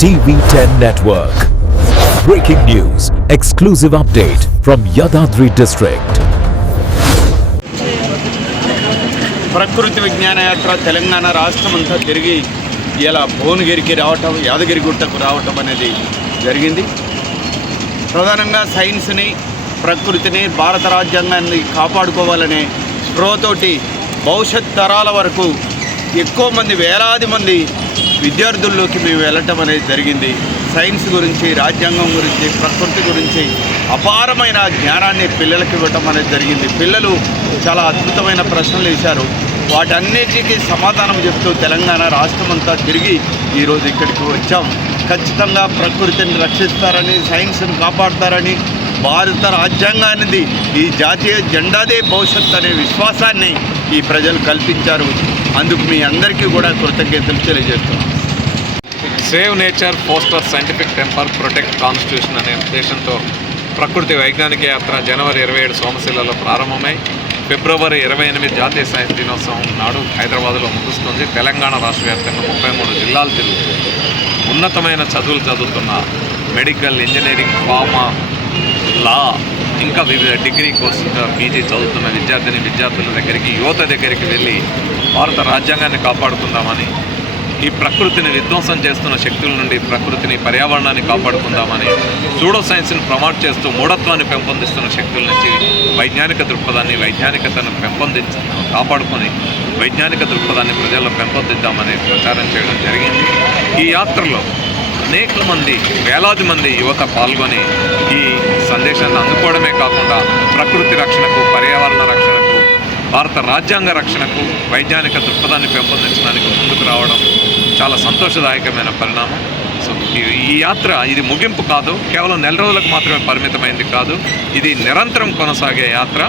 TV10 Network. Breaking news, exclusive update from Yadadri district. ప్రకృతి విజ్ఞాన యాత్ర తెలంగాణ రాష్ట్రమంతా తిరిగి ఇలా భువనగిరికి రావటం, యాదగిరిగుట్టకు రావటం అనేది జరిగింది. ప్రధానంగా సైన్స్ని, ప్రకృతిని, భారత రాజ్యాంగాన్ని కాపాడుకోవాలనే స్పృహతోటి భవిష్యత్ తరాల వరకు ఎక్కువ మంది, వేలాది మంది విద్యార్థుల్లోకి మేము వెళ్ళటం అనేది జరిగింది. సైన్స్ గురించి, రాజ్యాంగం గురించి, ప్రకృతి గురించి అపారమైన జ్ఞానాన్ని పిల్లలకి ఇవ్వటం అనేది జరిగింది. పిల్లలు చాలా అద్భుతమైన ప్రశ్నలు వేశారు. వాటన్నిటికీ సమాధానం చెప్తూ తెలంగాణ రాష్ట్రమంతా తిరిగి ఈరోజు ఇక్కడికి వచ్చాం. ఖచ్చితంగా ప్రకృతిని రక్షిస్తారని, సైన్స్ని కాపాడతారని, భారత రాజ్యాంగానికి ఈ జాతీయ జెండాదే భవిష్యత్ అనే విశ్వాసాన్ని ఈ ప్రజలు కల్పించారు. అందుకు మీ అందరికీ కూడా కృతజ్ఞతలు తెలియజేస్తున్నాం. Save nature, foster scientific temper, protect constitution అనే ఉద్దేశంతో ప్రకృతి వైజ్ఞానిక యాత్ర జనవరి 27 సోమశిలలో ప్రారంభమై ఫిబ్రవరి 28 జాతీయ సైన్స్ దినోత్సవం నాడు హైదరాబాద్లో ముగుస్తుంది. తెలంగాణ రాష్ట్ర వ్యాప్తంగా 33 జిల్లాలు తిరుగుతుంది. ఉన్నతమైన చదువులు చదువుతున్న మెడికల్, ఇంజనీరింగ్, ఫార్మా, లా, ఇంకా వివిధ డిగ్రీ కోర్సుగా పీజీ చదువుతున్న విద్యార్థుల దగ్గరికి, యువత దగ్గరికి వెళ్ళి భారత రాజ్యాంగాన్ని కాపాడుకుందామని, ఈ ప్రకృతిని విధ్వంసం చేస్తున్న శక్తుల నుండి ప్రకృతిని, పర్యావరణాన్ని కాపాడుకుందామని, సూడో సైన్స్ని ప్రమోట్ చేస్తూ మూఢత్వాన్ని పెంపొందిస్తున్న శక్తుల నుంచి వైజ్ఞానిక దృక్పథాన్ని, వైజ్ఞానికతను కాపాడుకొని వైజ్ఞానిక దృక్పథాన్ని ప్రజల్లో పెంపొందిద్దామని ప్రచారం చేయడం జరిగింది. ఈ యాత్రలో అనేక మంది, వేలాది మంది యువత పాల్గొని ఈ సందేశాన్ని అందుకోవడమే కాకుండా ప్రకృతి రక్షణకు, పర్యావరణ రక్షణకు, భారత రాజ్యాంగ రక్షణకు, వైజ్ఞానిక దృక్పథాన్ని పెంపొందించడానికి ముందుకు రావడం చాలా సంతోషదాయకమైన పరిణామం. సో ఈ యాత్ర ఇది ముగింపు కాదు, కేవలం నెల రోజులకు మాత్రమే పరిమితమైంది కాదు, ఇది నిరంతరం కొనసాగే యాత్ర.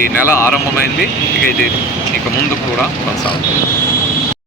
ఈ నెల ఆరంభమైంది, ఇక ఇది ముందు కూడా కొనసాగుతుంది.